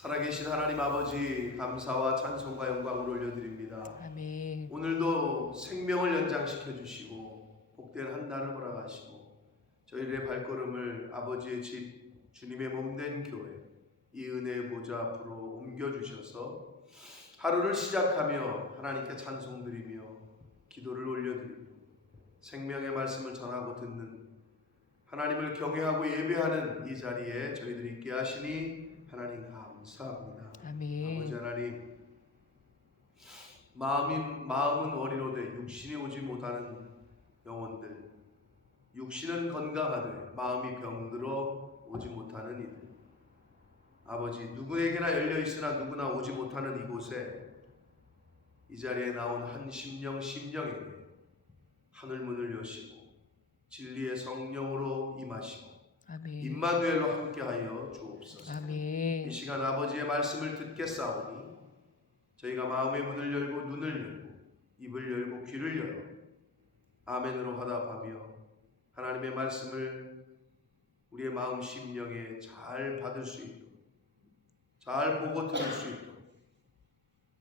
살아계신 하나님 아버지, 감사와 찬송과 영광을 올려드립니다. 아멘. 오늘도 생명을 연장시켜 주시고 복된 한 날을 허락하시고 저희들의 발걸음을 아버지의 집 주님의 몸된 교회 이 은혜의 보좌 앞으로 옮겨주셔서 하루를 시작하며 하나님께 찬송드리며 기도를 올려드리며 생명의 말씀을 전하고 듣는 하나님을 경외하고 예배하는 이 자리에 저희들이 있게 하시니 하나님 감사합니다. 아멘. 아버지 하나님, 마음은 어리로되 육신이 오지 못하는 영혼들, 육신은 건강하되 마음이 병들어 오지 못하는 이들, 아버지 누구에게나 열려있으나 누구나 오지 못하는 이곳에 이 자리에 나온 한 심령에게 하늘문을 여시고 진리의 성령으로 임하시고 아멘. 임마누엘로 함께하여 주옵소서. 아멘. 이 시간 아버지의 말씀을 듣겠사오니 저희가 마음의 문을 열고 눈을 열고 입을 열고 귀를 열어 아멘으로 화답하며 하나님의 말씀을 우리의 마음 심령에 잘 받을 수 있도록 잘 보고 들을 수 있도록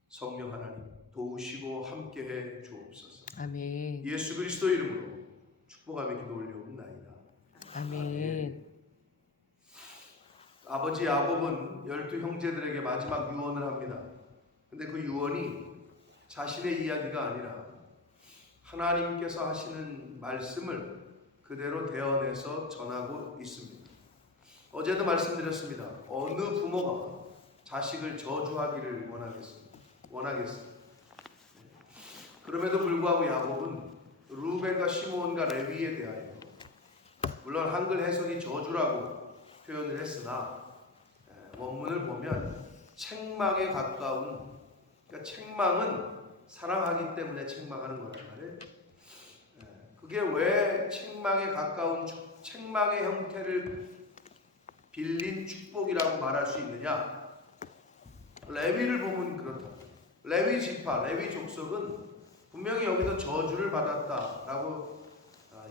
성령 하나님 도우시고 함께해 주옵소서. 아멘. 예수 그리스도 이름으로 축복하며 기도 올려옵나이다. 아멘. 아버지 야곱은 12 형제들에게 마지막 유언을 합니다. 근데 그 유언이 자신의 이야기가 아니라 하나님께서 하시는 말씀을 그대로 대언해서 전하고 있습니다. 어제도 말씀드렸습니다. 어느 부모가 자식을 저주하기를 원하겠습니다. 그럼에도 불구하고 야곱은 루벤과 시므온과 레위에 대하여 물론 한글 해석이 저주라고 표현을 했으나 원문을 보면 책망에 가까운, 그러니까 책망은 사랑하기 때문에 책망하는 거란 말이에요. 그게 왜 책망에 가까운 책망의 형태를 빌린 축복이라고 말할 수 있느냐? 레위를 보면 그렇다. 레위 지파, 레위 족속은 분명히 여기서 저주를 받았다라고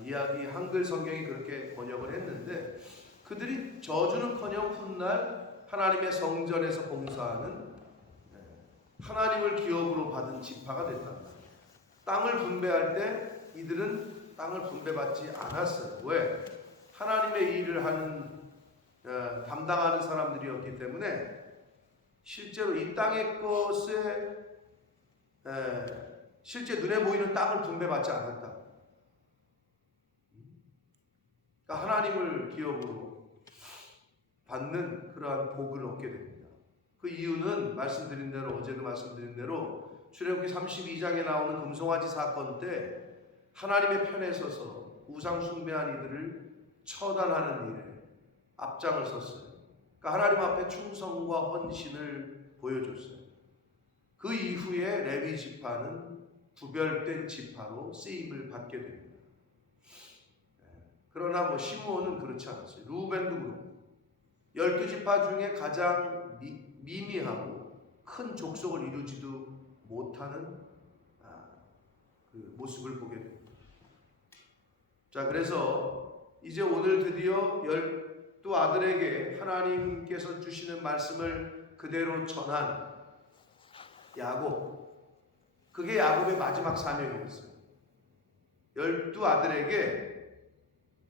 이야기 한글 성경이 그렇게 번역을 했는데 그들이 저주는커녕 훗날 하나님의 성전에서 봉사하는 하나님을 기업으로 받은 지파가 됐다. 땅을 분배할 때 이들은 땅을 분배받지 않았어요. 왜? 하나님의 일을 하는 담당하는 사람들이었기 때문에 실제로 이 땅의 것에 실제 눈에 보이는 땅을 분배받지 않았다. 그러니까 하나님을 기업으로 받는 그러한 복을 얻게 됩니다. 그 이유는 말씀드린 대로 어제도 말씀드린 대로 출애굽기 32장에 나오는 금송아지 사건 때 하나님의 편에 서서 우상 숭배한 이들을 처단하는 일에 앞장을 섰어요. 그러니까 하나님 앞에 충성과 헌신을 보여줬어요. 그 이후에 레위 지파는 구별된 지파로 쓰임을 받게 됩니다. 그러나 시므온은 그렇지 않았어요. 루벤도 그렇고 12지파 중에 가장 미미하고 큰 족속을 이루지도 못하는 그 모습을 보게 됩니다. 자, 그래서 이제 오늘 드디어 12 아들에게 하나님께서 주시는 말씀을 그대로 전한 야곱, 그게 야곱의 마지막 사명이었어요. 12 아들에게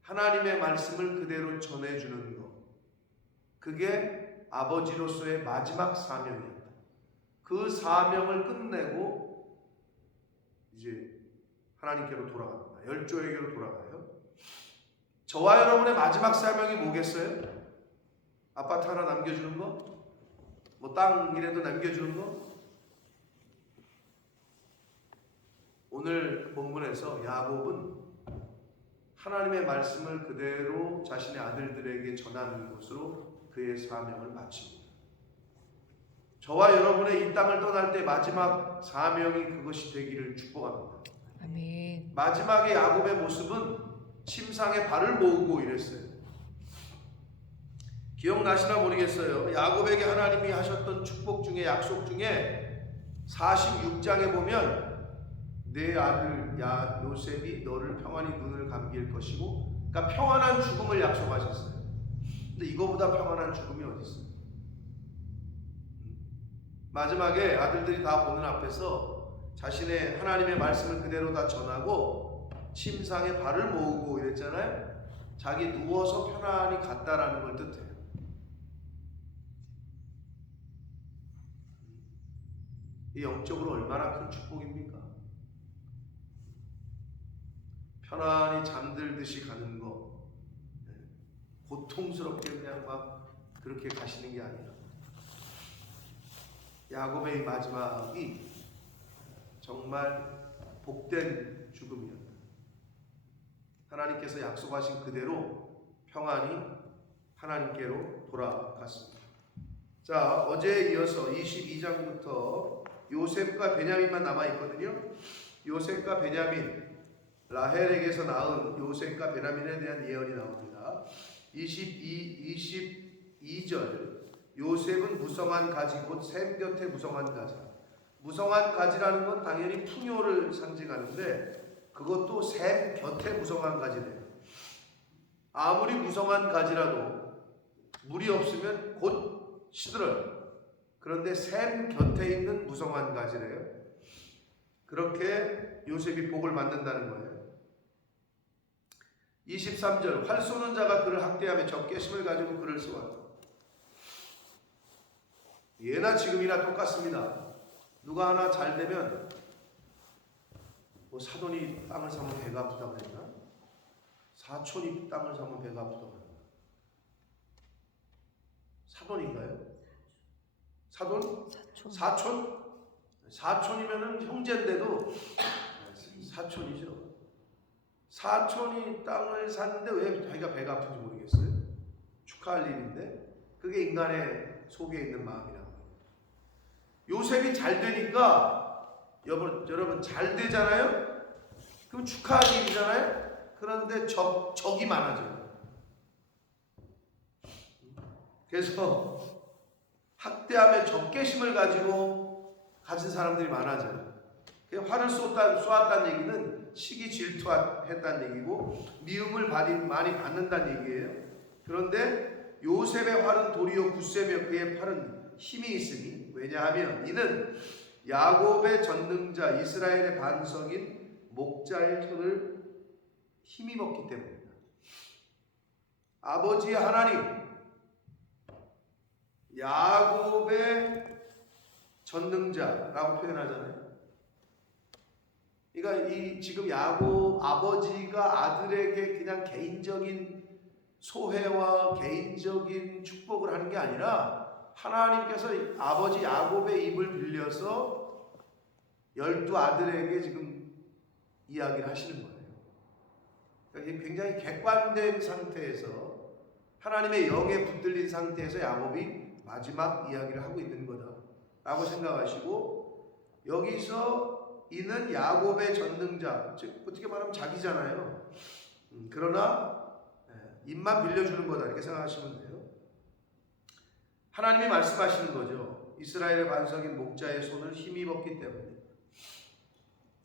하나님의 말씀을 그대로 전해주는 것, 그게 아버지로서의 마지막 사명이었다. 그 사명을 끝내고 이제 하나님께로 돌아갑니다. 열조에게로 돌아가요. 저와 여러분의 마지막 사명이 뭐겠어요? 아파트 하나 남겨주는 거? 뭐 땅이라도 남겨주는 거? 오늘 본문에서 야곱은 하나님의 말씀을 그대로 자신의 아들들에게 전하는 것으로 그의 사명을 마칩니다. 저와 여러분의 이 땅을 떠날 때 마지막 사명이 그것이 되기를 축복합니다. 아멘. 마지막에 야곱의 모습은 침상에 발을 모으고 이랬어요. 기억나시나 모르겠어요. 야곱에게 하나님이 하셨던 축복 중에 약속 중에 46장에 보면 내 아들 요셉이 너를 평안히 눈을 감길 것이고, 그러니까 평안한 죽음을 약속하셨어요. 근데 이거보다 평안한 죽음이 어디 있어요? 마지막에 아들들이 다 보는 앞에서 자신의 하나님의 말씀을 그대로 다 전하고 침상에 발을 모으고 이랬잖아요. 자기 누워서 편안히 갔다라는 걸 뜻해요. 이 영적으로 얼마나 큰 축복입니까? 편안히 잠들듯이 가는 거, 고통스럽게 그냥 막 그렇게 가시는 게 아니라 야곱의 마지막이 정말 복된 죽음이었다. 하나님께서 약속하신 그대로 평안히 하나님께로 돌아갔습니다. 자, 어제에 이어서 22장부터 요셉과 베냐민만 남아있거든요. 요셉과 베냐민, 라헬에게서 낳은 요셉과 베냐민에 대한 예언이 나옵니다. 22절 요셉은 무성한 가지 곧 샘 곁에 무성한 가지. 무성한 가지라는 건 당연히 풍요를 상징하는데 그것도 샘 곁에 무성한 가지래요. 아무리 무성한 가지라도 물이 없으면 곧 시들어요. 그런데 샘 곁에 있는 무성한 가지래요. 그렇게 요셉이 복을 받는다는 거예요. 23절 활 쏘는 자가 그를 학대하며 적개심을 가지고 그를 쏘았다. 예나 지금이나 똑같습니다. 누가 하나 잘 되면 뭐 사돈이 땅을 사면 배가 아프다고 했나? 사촌이 땅을 사면 배가 아프다고 했나? 사돈인가요? 사돈? 사촌? 사촌이면은 형제인데도 사촌이죠. 사촌이 땅을 샀는데 왜 자기가 배가 아픈지 모르겠어요. 축하할 일인데 그게 인간의 속에 있는 마음이라고. 요셉이 잘 되니까 여러분 잘 되잖아요. 그럼 축하할 일이잖아요. 그런데 적이 많아져요. 그래서 학대함에 적개심을 가진 사람들이 많아져요. 화를 쏘았다는 얘기는 시기 질투했다는 얘기고 미움을 많이 받는다는 얘기예요. 그런데 요셉의 활은 도리어 굳세며 그의 팔은 힘이 있으니 왜냐하면 이는 야곱의 전능자 이스라엘의 반석인 목자의 손을 힘입었기 때문입니다. 아버지의 하나님 야곱의 전능자라고 표현하잖아요. 그러니까 이 지금 야곱 아버지가 아들에게 그냥 개인적인 소회와 개인적인 축복을 하는 게 아니라 하나님께서 아버지 야곱의 입을 빌려서 12 아들에게 지금 이야기를 하시는 거예요. 그러니까 굉장히 객관된 상태에서 하나님의 영에 붙들린 상태에서 야곱이 마지막 이야기를 하고 있는 거다라고 생각하시고 여기서 이는 야곱의 전능자, 즉 어떻게 말하면 자기잖아요. 그러나 입만 빌려주는 거다 이렇게 생각하시면 돼요. 하나님이 말씀하시는 거죠. 이스라엘의 반석인 목자의 손을 힘입었기 때문에.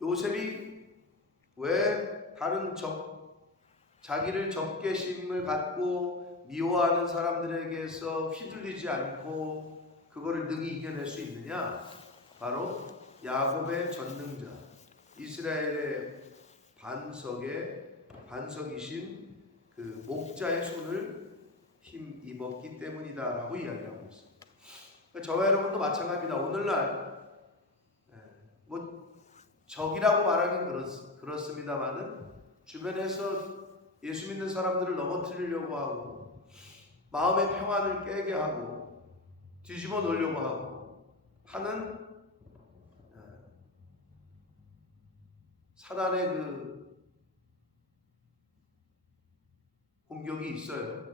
요셉이 왜 다른 자기를 적개심을 갖고 미워하는 사람들에게서 휘둘리지 않고 그거를 능히 이겨낼 수 있느냐? 바로 야곱의 전능자, 이스라엘의 반석이신 그 목자의 손을 힘입었기 때문이다라고 이야기하고 있습니다. 저와 여러분도 마찬가지입니다. 오늘날 뭐 적이라고 말하긴 그렇습니다만은 주변에서 예수 믿는 사람들을 넘어뜨리려고 하고 마음의 평안을 깨게 하고 뒤집어 놓으려고 하고 하는 사단의 그 공격이 있어요.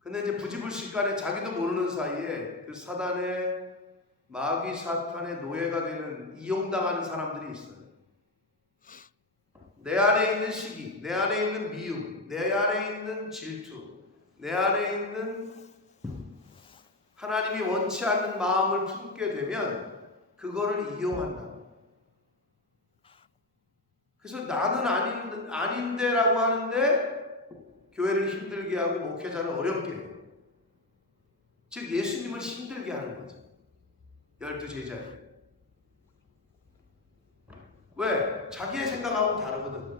근데 이제 부지불식간에 자기도 모르는 사이에 그 사단의 마귀 사탄의 노예가 되는 이용당하는 사람들이 있어요. 내 안에 있는 시기, 내 안에 있는 미움, 내 안에 있는 질투, 내 안에 있는 하나님이 원치 않는 마음을 품게 되면 그거를 이용한다. 그래서 나는 아닌데라고 하는데 교회를 힘들게 하고 목회자를 어렵게 해요. 즉 예수님을 힘들게 하는 거죠. 12 제자예요. 왜? 자기의 생각하고는 다르거든.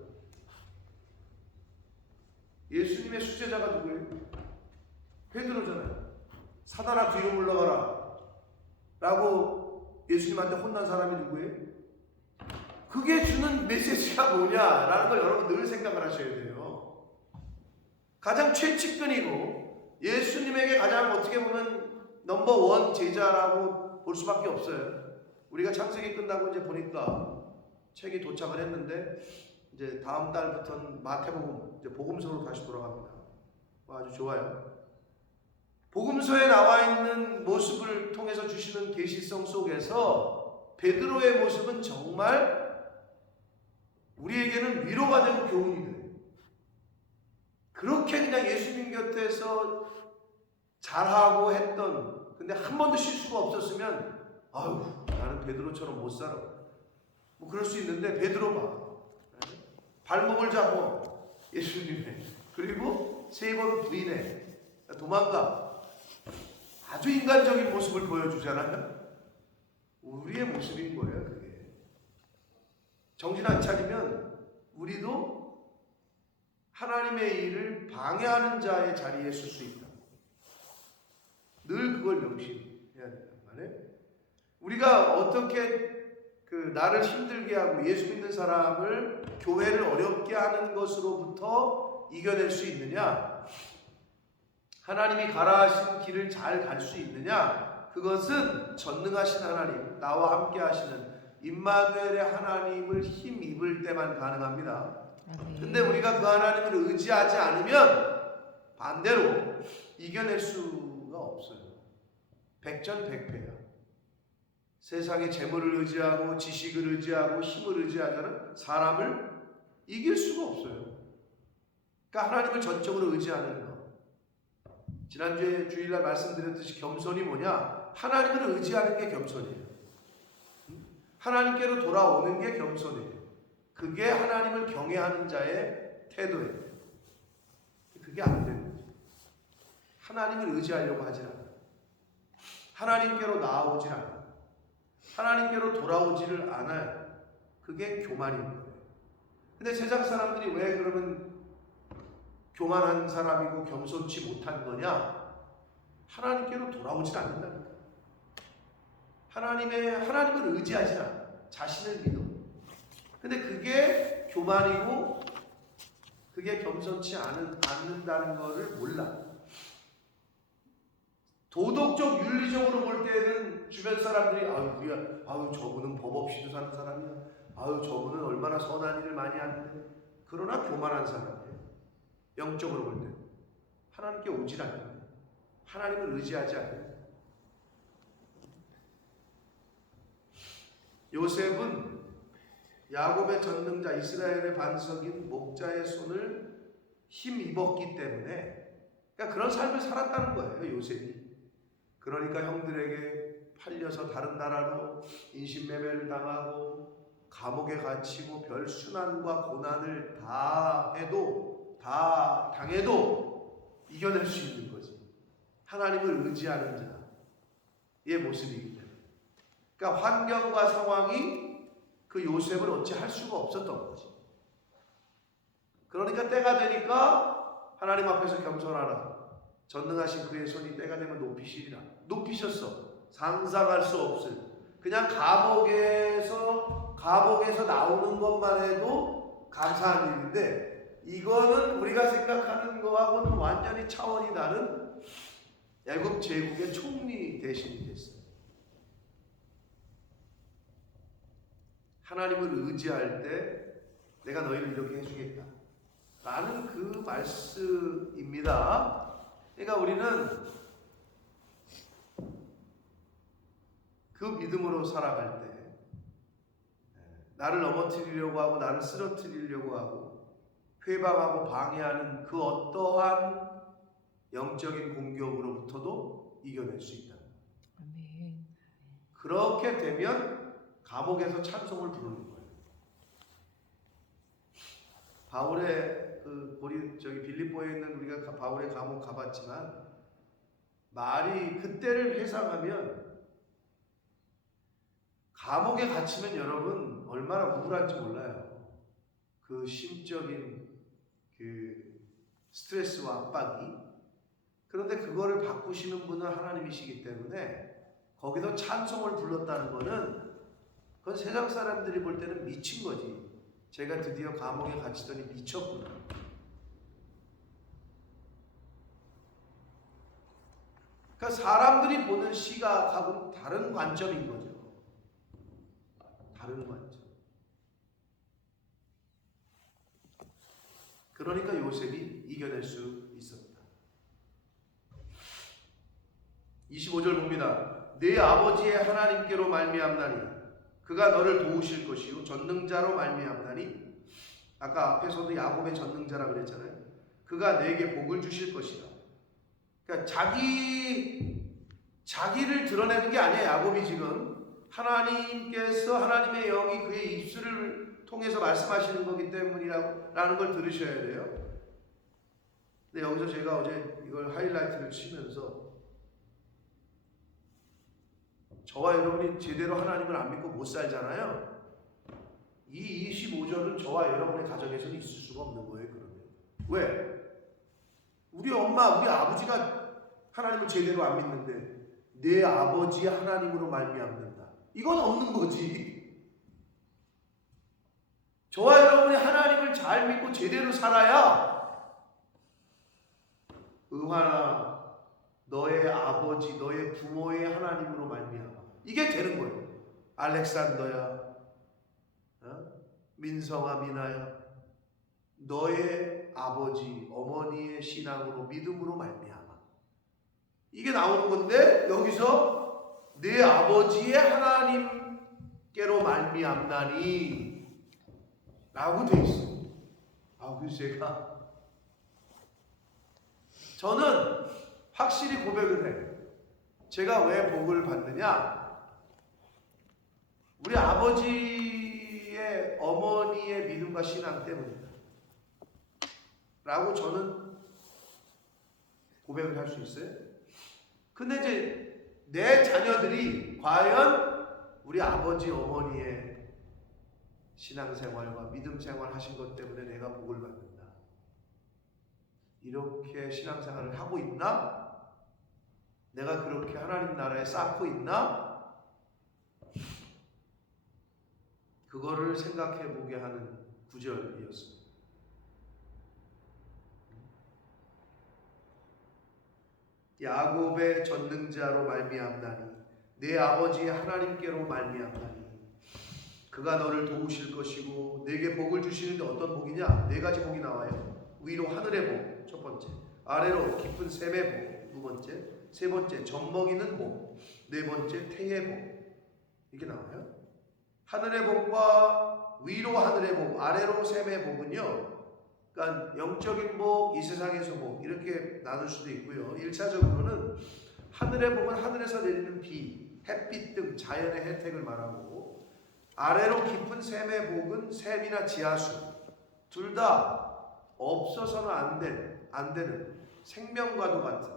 예수님의 수제자가 누구예요? 베드로잖아요. 사단아 뒤로 물러가라 라고 예수님한테 혼난 사람이 누구예요? 그게 주는 메시지가 뭐냐라는 걸 여러분 늘 생각을 하셔야 돼요. 가장 최측근이고 예수님에게 가장 어떻게 보면 넘버원 제자라고 볼 수밖에 없어요. 우리가 창세기 끝나고 이제 보니까 책이 도착을 했는데 이제 다음 달부터는 마태복음, 이제 복음서로 다시 돌아갑니다. 아주 좋아요. 복음서에 나와 있는 모습을 통해서 주시는 계시성 속에서 베드로의 모습은 정말 우리에게는 위로가 되고 교훈이 돼요. 그렇게 그냥 예수님 곁에서 잘하고 했던, 근데 한 번도 실수가 없었으면 아유 나는 베드로처럼 못 살아, 뭐 그럴 수 있는데 베드로 봐, 발목을 잡고 예수님의, 그리고 3번 부인해, 도망가. 아주 인간적인 모습을 보여주잖아요. 우리의 모습인 거예요. 그게 정신 안 차리면 우리도 하나님의 일을 방해하는 자의 자리에 설 수 있다. 늘 그걸 명심해야 된단 말이에요. 우리가 어떻게 나를 힘들게 하고 예수 믿는 사람을, 교회를 어렵게 하는 것으로부터 이겨낼 수 있느냐, 하나님이 가라 하신 길을 잘 갈 수 있느냐, 그것은 전능하신 하나님, 나와 함께 하시는 임마누엘의 하나님을 힘입을 때만 가능합니다. 근데 우리가 그 하나님을 의지하지 않으면 반대로 이겨낼 수가 없어요. 백전백패야. 세상의 재물을 의지하고 지식을 의지하고 힘을 의지하자는 사람을 이길 수가 없어요. 그러니까 하나님을 전적으로 의지하는 것. 지난주에 주일날 말씀드렸듯이 겸손이 뭐냐? 하나님을 의지하는 게 겸손이에요. 하나님께로 돌아오는 게 겸손이에요. 그게 하나님을 경외하는 자의 태도예요. 그게 안 되는 거죠. 하나님을 의지하려고 하지 않아요. 하나님께로 나아오질 않아요. 하나님께로 돌아오지를 않아요. 그게 교만인 거예요. 근데 세상 사람들이 왜 그러면 교만한 사람이고 겸손치 못한 거냐? 하나님께로 돌아오질 않는다니까. 하나님을 의지하지 않아. 자신을 믿어. 근데 그게 교만이고 그게 겸손치 않는다는 것을 몰라. 도덕적 윤리적으로 볼 때는 주변 사람들이 아유 저분은 법 없이도 사는 사람이야. 아유 저분은 얼마나 선한 일을 많이 하는데. 그러나 교만한 사람이에요. 영적으로 볼 때 하나님께 오질 않아요. 하나님을 의지하지 않아요. 요셉은 야곱의 전능자 이스라엘의 반석인 목자의 손을 힘입었기 때문에, 그러니까 그런 삶을 살았다는 거예요. 요셉이. 그러니까 형들에게 팔려서 다른 나라로 인신매매를 당하고 감옥에 갇히고 별 순환과 고난을 다 당해도 이겨낼 수 있는 거지. 하나님을 의지하는 자의 모습이기 때문에. 그러니까 환경과 상황이 그 요셉을 어찌 할 수가 없었던 거지. 그러니까 때가 되니까 하나님 앞에서 겸손하라. 전능하신 그의 손이 때가 되면 높이시리라. 높이셨어. 상상할 수 없을. 그냥 감옥에서 나오는 것만 해도 감사한 일인데, 이거는 우리가 생각하는 거하고는 완전히 차원이 다른 애굽 제국의 총리 대신이 됐어요. 하나님을 의지할 때 내가 너희를 이렇게 해주겠다 라는 그 말씀입니다. 그러니까 우리는 그 믿음으로 살아갈 때 나를 넘어뜨리려고 하고 나를 쓰러뜨리려고 하고 회방하고 방해하는 그 어떠한 영적인 공격으로부터도 이겨낼 수 있다. 아멘. 그렇게 되면 감옥에서 찬송을 부르는 거예요. 바울의 빌립보에 있는, 우리가 바울의 감옥 가봤지만 말이 그때를 회상하면 감옥에 갇히면 여러분 얼마나 우울한지 몰라요. 그 심적인 그 스트레스와 압박이. 그런데 그거를 바꾸시는 분은 하나님이시기 때문에 거기서 찬송을 불렀다는 거는 그건 세상 사람들이 볼 때는 미친 거지. 제가 드디어 감옥에 갇히더니 미쳤구나. 그러니까 사람들이 보는 시각하고는 다른 관점인 거죠. 다른 관점. 그러니까 요셉이 이겨낼 수 있었다. 25절 봅니다. 내 아버지의 하나님께로 말미암나니 그가 너를 도우실 것이요 전능자로 말미암나니 아까 앞에서도 야곱의 전능자라 그랬잖아요. 그가 내게 복을 주실 것이다. 그러니까 자기를 드러내는 게 아니야. 야곱이 지금 하나님께서 하나님의 영이 그의 입술을 통해서 말씀하시는 거기 때문이라는 걸 들으셔야 돼요. 근데 여기서 제가 어제 이걸 하이라이트를 치면서 저와 여러분이 제대로 하나님을 안 믿고 못 살잖아요. 이 25절은 저와 여러분의 가정에서는 있을 수가 없는 거예요. 그러면 왜? 우리 엄마, 우리 아버지가 하나님을 제대로 안 믿는데 내 아버지 하나님으로 말미암는다. 이건 없는 거지. 저와 여러분이 하나님을 잘 믿고 제대로 살아야 의화나 너의 아버지, 너의 부모의 하나님으로 말미암아. 이게 되는 거예요. 알렉산더야, 민성아, 미나야, 너의 아버지, 어머니의 신앙으로 믿음으로 말미암아. 이게 나오는 건데 여기서 내 아버지의 하나님께로 말미암나니 라고 돼 있어. 그래서 저는 확실히 고백을 해요. 제가 왜 복을 받느냐? 우리 아버지의 어머니의 믿음과 신앙 때문이다 라고 저는 고백을 할 수 있어요. 근데 이제 내 자녀들이 과연 우리 아버지 어머니의 신앙생활과 믿음생활 하신 것 때문에 내가 복을 받는다, 이렇게 신앙생활을 하고 있나? 내가 그렇게 하나님 나라에 쌓고 있나? 그거를 생각해 보게 하는 구절이었습니다. 야곱의 전능자로 말미암나니 내 아버지 하나님께로 말미암나니 그가 너를 도우실 것이고 내게 복을 주시는데 어떤 복이냐? 네 가지 복이 나와요. 위로 하늘의 복 첫 번째, 아래로 깊은 샘의 복 두 번째, 세 번째 젖먹이는 복, 네 번째 태의 복. 이렇게 나와요. 하늘의 복과 위로 하늘의 복, 아래로 샘의 복은요, 그러니까 영적인 복, 이 세상에서 복, 이렇게 나눌 수도 있고요. 1차적으로는 하늘의 복은 하늘에서 내리는 비, 햇빛 등 자연의 혜택을 말하고, 아래로 깊은 샘의 복은 샘이나 지하수, 둘 다 없어서는 안 되는 생명과도 같은.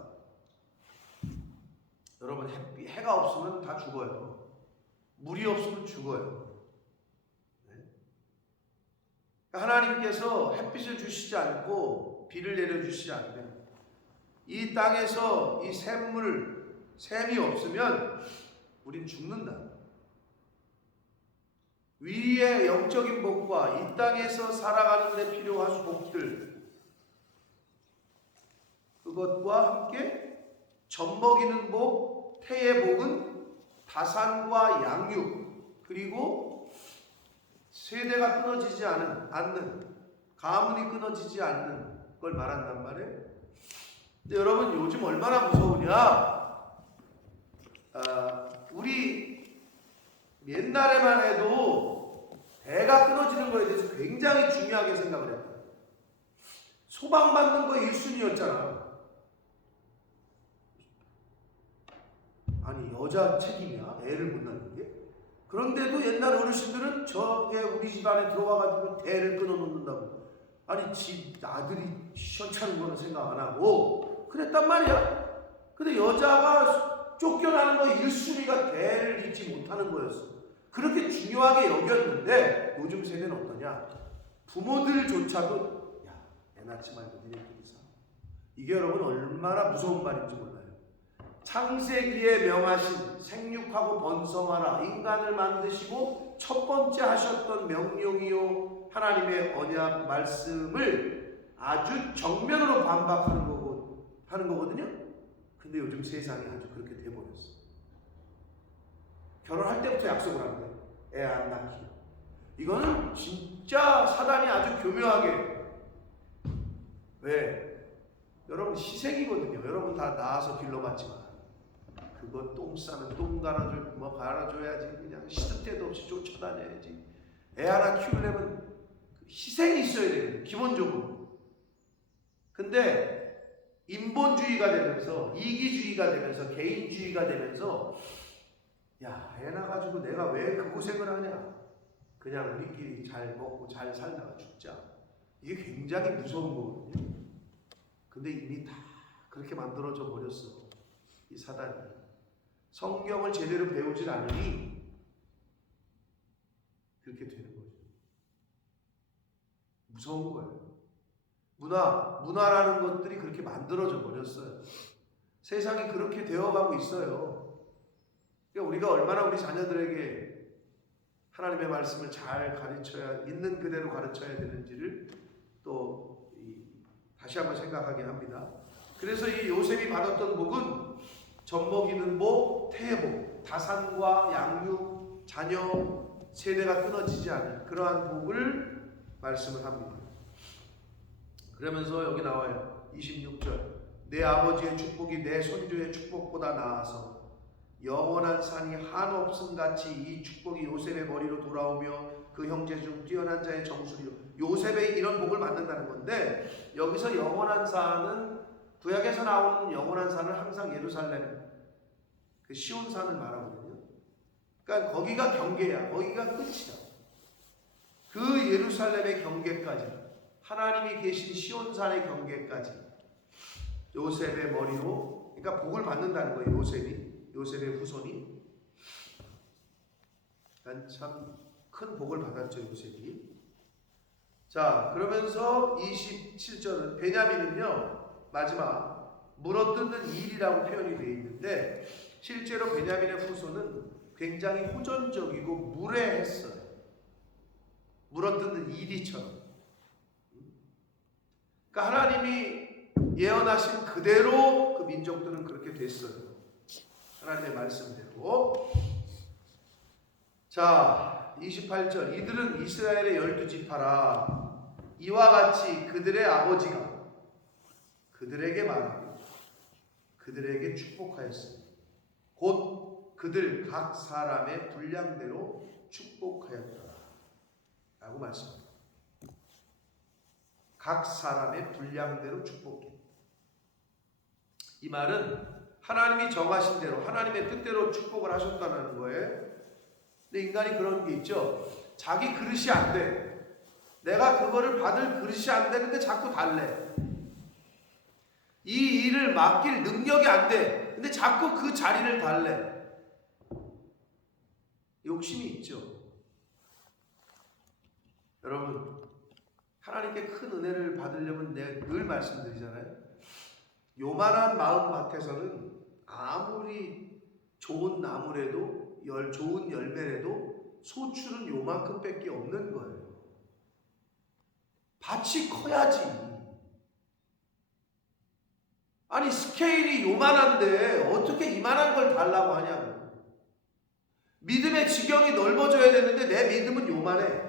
여러분, 해가 없으면 다 죽어요. 물이 없으면 죽어요. 하나님께서 햇빛을 주시지 않고 비를 내려주시지 않으면 이 땅에서 이 샘이 없으면 우린 죽는다. 위의 영적인 복과 이 땅에서 살아가는 데 필요한 복들, 그것과 함께 젖먹이는 복, 태의 복은 다산과 양육, 그리고 세대가 끊어지지 않는, 가문이 끊어지지 않는 걸 말한단 말이에요. 근데 여러분, 요즘 얼마나 무서우냐? 우리 옛날에만 해도 대가 끊어지는 거에 대해서 굉장히 중요하게 생각을 했다. 소방받는 거 1순위였잖아. 아니, 여자 책임이야? 애를 못 낳는 게? 그런데도 옛날 어르신들은 저게 우리 집안에 들어와가지고 대를 끊어놓는다고. 아니, 집 아들이 시원찮은 거는 생각 안 하고 그랬단 말이야. 근데 여자가 쫓겨나는 거 1순위가 대를 잇지 못하는 거였어. 그렇게 중요하게 여겼는데 요즘 세대는 어떠냐? 부모들조차도 야, 애 낳지 말고 니네끼리 사. 이게 여러분 얼마나 무서운 말인지 몰라요. 창세기에 명하신 생육하고 번성하라 인간을 만드시고 첫 번째 하셨던 명령이요 하나님의 언약 말씀을 아주 정면으로 반박하는 거거든요. 근데 요즘 세상이 아주 그렇게 돼버렸어. 결혼할 때부터 약속을 한대. 애 안 낳기. 이거는 진짜 사단이 아주 교묘하게. 왜? 여러분 희생이거든요. 여러분 다 낳아서 길러봤지만 그거 똥 싸면 똥 갈아줘야지. 그냥 시도 때도 없이 쫓아다녀야지. 애 하나 키우려면 희생이 있어야 돼요. 기본적으로. 근데 인본주의가 되면서 이기주의가 되면서 개인주의가 되면서 야, 애 낳아가지고 내가 왜 그 고생을 하냐. 그냥 우리끼리 잘 먹고 잘 살다가 죽자. 이게 굉장히 무서운 거거든요. 근데 이미 다 그렇게 만들어져 버렸어. 이 사단이. 성경을 제대로 배우질 않으니 그렇게 되는 거죠. 무서운 거예요. 문화라는 것들이 그렇게 만들어져 버렸어요. 세상이 그렇게 되어가고 있어요. 그러니까 우리가 얼마나 우리 자녀들에게 하나님의 말씀을 잘 가르쳐야, 있는 그대로 가르쳐야 되는지를 또 다시 한번 생각하게 합니다. 그래서 이 요셉이 받았던 복은 젖먹이는 복, 태복, 다산과 양육, 자녀 세대가 끊어지지 않은 그러한 복을 말씀을 합니다. 그러면서 여기 나와요. 26절. 내 아버지의 축복이 내 손주의 축복보다 나아서 영원한 산이 한없음 같이 이 축복이 요셉의 머리로 돌아오며 그 형제 중 뛰어난 자의 정수리로. 요셉의 이런 복을 받는다는 건데, 여기서 영원한 산은 구약에서 나오는 영원한 산은 항상 예루살렘 그 시온산을 말하거든요. 그러니까 거기가 경계야. 거기가 끝이다. 그 예루살렘의 경계까지, 하나님이 계신 시온산의 경계까지 요셉의 머리로, 그러니까 복을 받는다는 거예요. 요셉의 후손이. 참 큰 복을 받았죠, 요셉이. 자, 그러면서 27절은 베냐민은요, 마지막 물어뜯는 일이라고 표현이 되어 있는데, 실제로 베냐민의 후손은 굉장히 호전적이고 무례했어요. 물어뜯는 일이처럼. 그러니까 하나님이 예언하신 그대로 그 민족들은 그렇게 됐어요. 하나님의 말씀대로. 자, 28절. 이들은 이스라엘의 12지파라. 이와 같이 그들의 아버지가 그들에게 말하고 그들에게 축복하였으니 곧 그들 각 사람의 분량대로 축복하였더라 라고 말씀합니다. 각 사람의 분량대로 축복해. 이 말은 하나님이 정하신 대로 하나님의 뜻대로 축복을 하셨다는 거예요. 근데 인간이 그런 게 있죠. 자기 그릇이 안 돼. 내가 그거를 받을 그릇이 안 되는데 자꾸 달래. 이 일을 맡길 능력이 안 돼. 근데 자꾸 그 자리를 달래. 욕심이 있죠. 여러분, 하나님께 큰 은혜를 받으려면 내가 늘 말씀드리잖아요. 요만한 마음밭에서는 아무리 좋은 나무래도 좋은 열매래도 소출은 요만큼 밖에 없는 거예요. 밭이 커야지. 아니 스케일이 요만한데 어떻게 이만한 걸 달라고 하냐고. 믿음의 지경이 넓어져야 되는데 내 믿음은 요만해.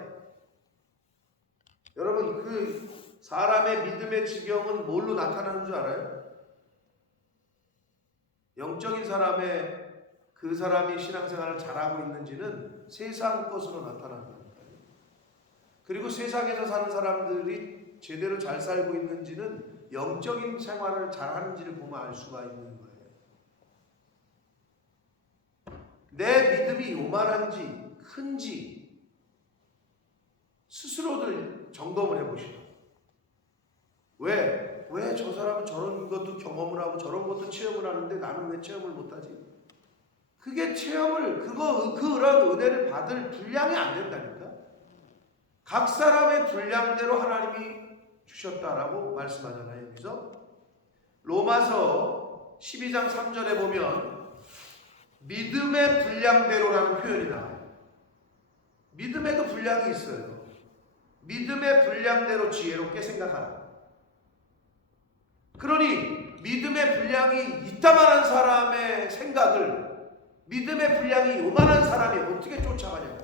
여러분, 그 사람의 믿음의 지경은 뭘로 나타나는 줄 알아요? 영적인 사람의 그 사람이 신앙생활을 잘하고 있는지는 세상 것으로 나타난다. 그리고 세상에서 사는 사람들이 제대로 잘 살고 있는지는 영적인 생활을 잘하는지를 보면 알 수가 있는 거예요. 내 믿음이 요만한지 큰지 스스로들 점검을 해보시라. 왜 저 사람은 저런 것도 경험을 하고 저런 것도 체험을 하는데 나는 왜 체험을 못하지? 그게 체험을 그런 은혜를 받을 분량이 안 된다니까. 각 사람의 분량대로 하나님이 주셨다라고 말씀하잖아요. 여기서 로마서 12장 3절에 보면 믿음의 분량대로라는 표현이 나와요. 믿음에도 분량이 있어요. 믿음의 분량대로 지혜롭게 생각하라. 그러니 믿음의 분량이 이따만한 사람의 생각을 믿음의 분량이 요만한 사람이 어떻게 쫓아가냐.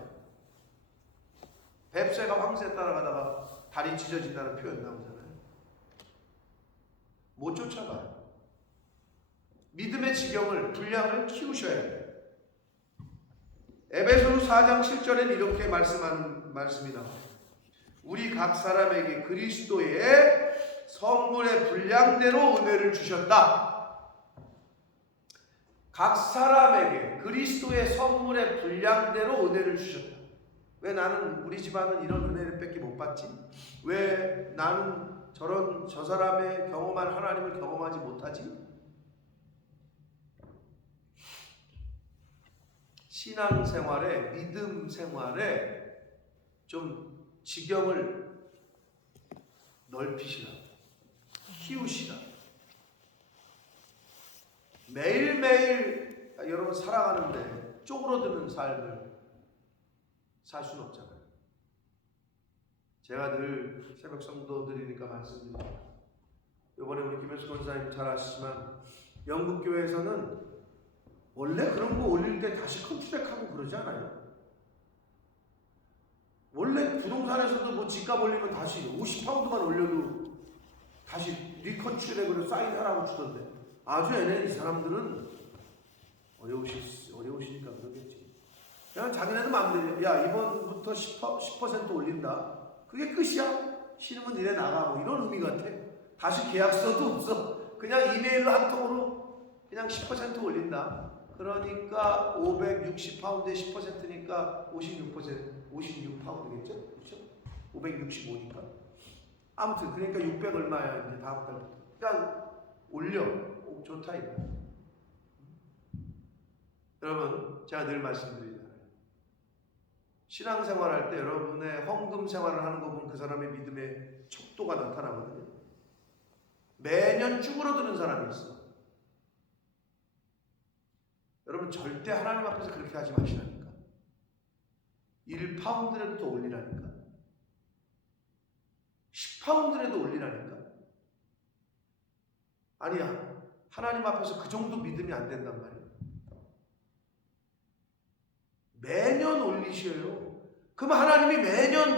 뱁새가 황새 따라가다가 다리 찢어진다는 표현 나오잖아요. 못 쫓아가요. 믿음의 지경을 분량을 키우셔야 돼요. 에베소서 4장 7절엔 이렇게 말씀하는 말씀이 나와요. 우리 각 사람에게 그리스도의 선물의 분량대로 은혜를 주셨다. 각 사람에게 그리스도의 선물의 분량대로 은혜를 주셨다. 왜 나는 우리 집안은 이런 은혜를 밖에 못 받지? 왜 나는 저 사람의 경험한 하나님을 경험하지 못하지? 신앙생활에, 믿음 생활에 좀 지경을 넓히시라, 키우시라. 매일매일 여러분 살아가는데 쪼그러드는 삶을 살 수는 없잖아요. 제가 늘 새벽 성도들이니까 말씀드립니다. 이번에 우리 김혜수 권사님 잘 아시지만 영국 교회에서는 원래 그런 거 올릴 때 다시 컨트랙하고 그러지 않아요? 원래 부동산에서도 뭐 집값 올리면 다시 50파운드만 올려도 다시 리컨츄렉으로 사인하라고 주던데, 아주 얘네 이 사람들은 어려우시니까 그러겠지. 그냥 자기네들 마음대로, 야 이번부터 10% 올린다. 그게 끝이야. 싫으면 니네 나가. 뭐 이런 의미 같아. 다시 계약서도 없어. 그냥 이메일로 한 통으로 그냥 10% 올린다. 그러니까 560파운드에 10%니까 56파운드겠죠? 그렇죠? 565니까. 아무튼 그러니까 600 얼마야 이제 다음 달부터. 그냥 올려. 좋다 이거. 여러분, 제가 늘 말씀드리잖아요. 신앙생활할 때 여러분의 헌금 생활을 하는 거 보면 그 사람의 믿음의 척도가 나타나거든요. 매년 쭈그러드는 사람이 있어. 여러분 절대 하나님 앞에서 그렇게 하지 마시라니까. 1파운드라도 더 올리라니까. 10파운드라도 올리라니까. 아니야. 하나님 앞에서 그 정도 믿음이 안 된단 말이에요. 매년 올리셔요. 그럼 하나님이 매년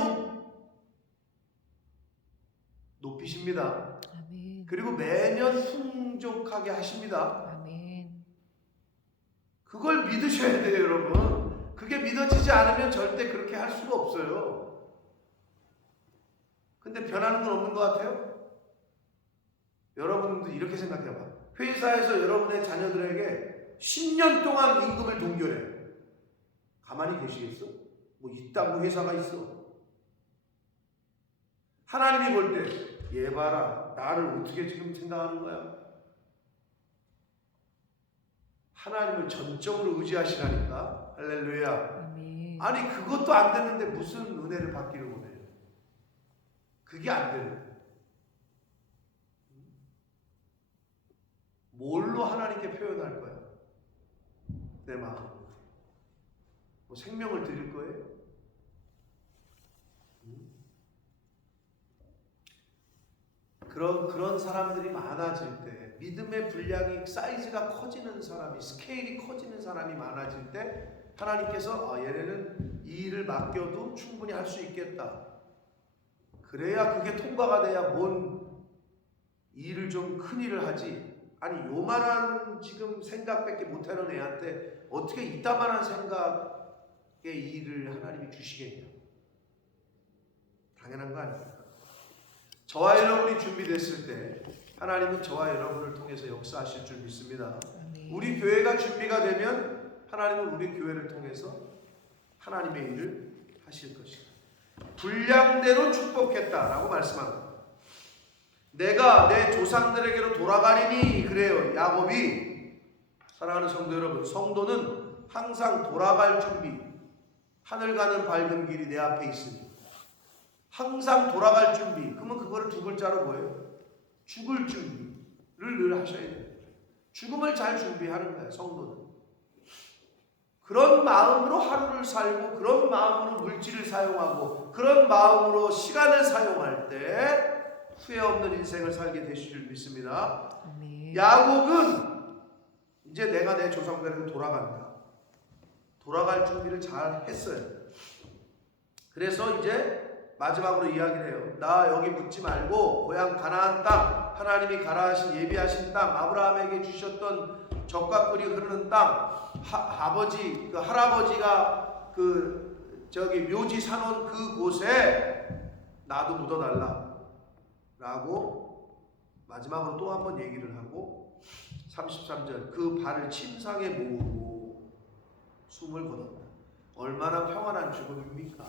높이십니다. 아멘. 그리고 매년 풍족하게 하십니다. 아멘. 그걸 믿으셔야 돼요, 여러분. 그게 믿어지지 않으면 절대 그렇게 할 수가 없어요. 근데 변하는 건 없는 것 같아요? 여러분도 이렇게 생각해봐. 회사에서 여러분의 자녀들에게 10년 동안 임금을 동결해. 가만히 계시겠어? 뭐 있다고 회사가 있어. 하나님이 볼 때 얘 봐라, 나를 어떻게 지금 생각하는 거야? 하나님을 전적으로 의지하시라니까. 할렐루야. 아멘. 아니 그것도 안 되는데 무슨 은혜를 받기를 원해요? 그게 안 되는. 뭘로 하나님께 표현할 거야? 내 마음. 뭐 생명을 드릴 거예요? 그런 사람들이 많아질 때, 믿음의 분량이 사이즈가 커지는 사람이, 스케일이 커지는 사람이 많아질 때 하나님께서 얘네는 이 일을 맡겨도 충분히 할 수 있겠다. 그래야 그게 통과가 돼야 뭔 일을 좀 큰 일을 하지. 아니 요만한 지금 생각밖에 못하는 애한테 어떻게 이따만한 생각의 일을 하나님이 주시겠냐. 당연한 거 아닙니까? 저와 여러분이 준비됐을 때 하나님은 저와 여러분을 통해서 역사하실 줄 믿습니다. 아멘. 우리 교회가 준비가 되면 하나님은 우리 교회를 통해서 하나님의 일을 하실 것이다. 분량대로 축복했다라고 말씀합니다. 내가 내 조상들에게로 돌아가리니, 그래요. 야곱이 사랑하는 성도 여러분, 성도는 항상 돌아갈 준비, 하늘 가는 밝은 길이 내 앞에 있으니 항상 돌아갈 준비. 그러면 그거를 두 글자로 뭐예요? 죽을 준비를 늘 하셔야 돼요. 죽음을 잘 준비하는 거예요, 성도는. 그런 마음으로 하루를 살고, 그런 마음으로 물질을 사용하고, 그런 마음으로 시간을 사용할 때 후회 없는 인생을 살게 되실 줄 믿습니다. 아멘. 야곱은 이제 내가 내 조상들에게 돌아간다. 돌아갈 준비를 잘 했어요. 그래서 이제 마지막으로 이야기를 해요. 나 여기 묻지 말고 고향 가나안 땅, 하나님이 가라하신 예비하신 땅, 아브라함에게 주셨던 젖과 꿀이 흐르는 땅, 아버지, 할아버지가 묘지 사놓은 그곳에 나도 묻어달라 라고 마지막으로 또 한 번 얘기를 하고 33절 그 발을 침상에 모으고 숨을 거뒀다. 얼마나 평안한 죽음입니까?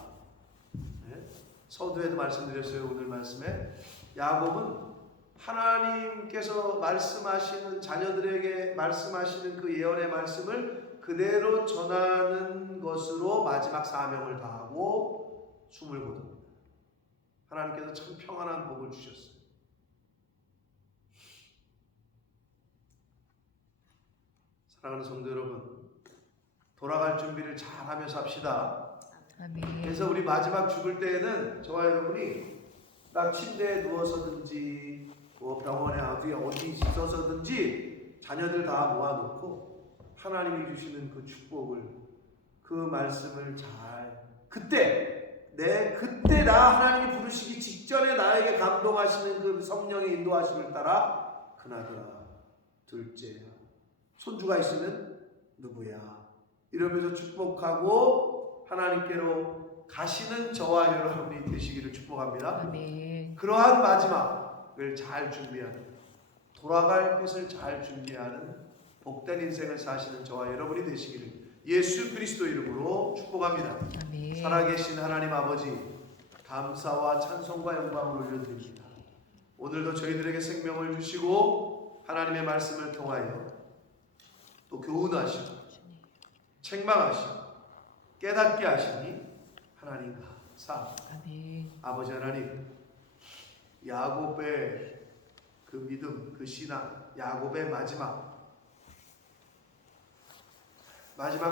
네? 서두에도 말씀드렸어요. 오늘 말씀에 야곱은 하나님께서 말씀하시는, 자녀들에게 말씀하시는 그 예언의 말씀을 그대로 전하는 것으로 마지막 사명을 다하고 숨을 거둡니다. 하나님께서 참 평안한 복을 주셨어요. 사랑하는 성도 여러분, 돌아갈 준비를 잘하며 삽시다. 아멘. 그래서 우리 마지막 죽을 때에는 저와 여러분이 딱 침대에 누워서든지 병원에 어디 있어서든지 자녀들 다 모아놓고 하나님이 주시는 그 축복을, 그 말씀을 잘 그때 나 하나님이 부르시기 직전에 나에게 감동하시는 그 성령의 인도하심을 따라 큰아들아, 둘째야, 손주가 있으면 누구야 이러면서 축복하고 하나님께로 가시는 저와 여러분이 되시기를 축복합니다. 아멘. 그러한 마지막을 잘 준비하는, 돌아갈 것을 잘 준비하는 복된 인생을 사시는 저와 여러분이 되시기를 예수 그리스도 이름으로 축복합니다. 아멘. 살아계신 하나님 아버지, 감사와 찬송과 영광을 올려드립니다. 오늘도 저희들에게 생명을 주시고 하나님의 말씀을 통하여 또 교훈하시고 책망하시고 깨닫게 하시니 하나님 감사. 아멘. 아버지 하나님, 야곱의 그 믿음, 그 신앙, 야곱의 마지막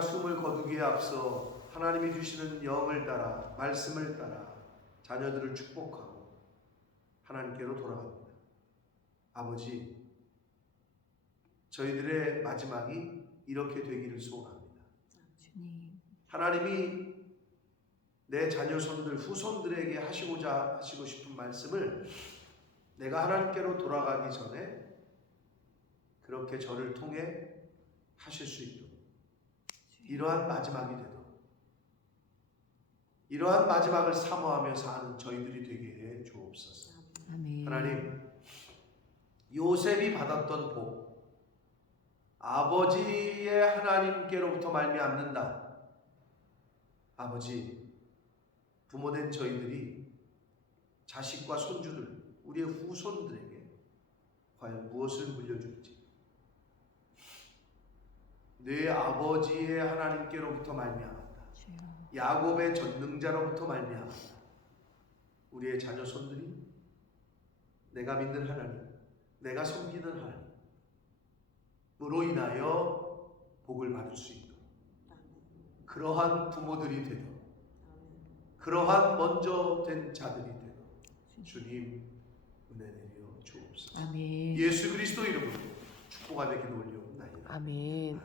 숨을 거두기에 앞서 하나님이 주시는 영을 따라, 말씀을 따라 자녀들을 축복하고 하나님께로 돌아갑니다. 아버지, 저희들의 마지막이 이렇게 되기를 소원합니다. 주님. 하나님이 내 자녀손들, 후손들에게 하시고 싶은 말씀을 내가 하나님께로 돌아가기 전에 그렇게 저를 통해 하실 수 있도록, 이러한 마지막이 되도록, 이러한 마지막을 사모하며 사는 저희들이 되게 해 주옵소서. 아멘. 하나님, 요셉이 받았던 복, 아버지의 하나님께로부터 말미암는다. 아버지, 부모된 저희들이 자식과 손주들, 우리의 후손들에게 과연 무엇을 물려줄지, 내 아버지의 하나님께로부터 말미암았다. 야곱의 전능자로부터 말미암았다. 우리의 자녀 손들이 내가 믿는 하나님, 내가 섬기는 하나님으로 인하여 복을 받을 수 있도록, 그러한 부모들이 되도록, 그러한 먼저 된 자들이 되도록 주님 은혜 내려 주옵소서. 아멘. 예수 그리스도 이름으로 축복하며 기도 올려옵나이다. 아멘.